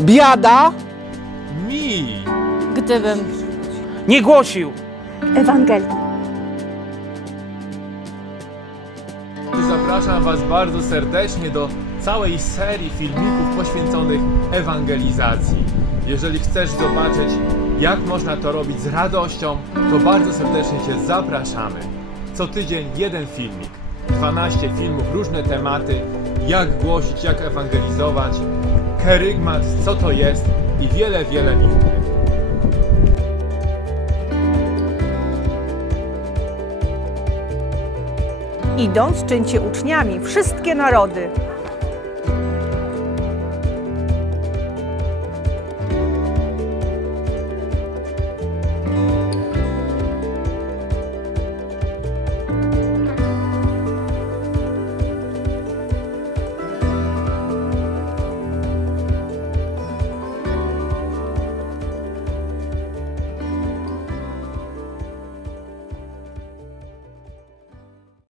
biada Mi! Gdybym. nie głosił. Ewangelii. Zapraszam Was bardzo serdecznie do całej serii filmików poświęconych ewangelizacji. Jeżeli chcesz zobaczyć, jak można to robić z radością, to bardzo serdecznie Cię zapraszamy. Co tydzień jeden filmik, 12 filmów, różne tematy, jak głosić, jak ewangelizować, kerygmat, co to jest i wiele, wiele innych. Idąc, czyńcie uczniami wszystkie narody,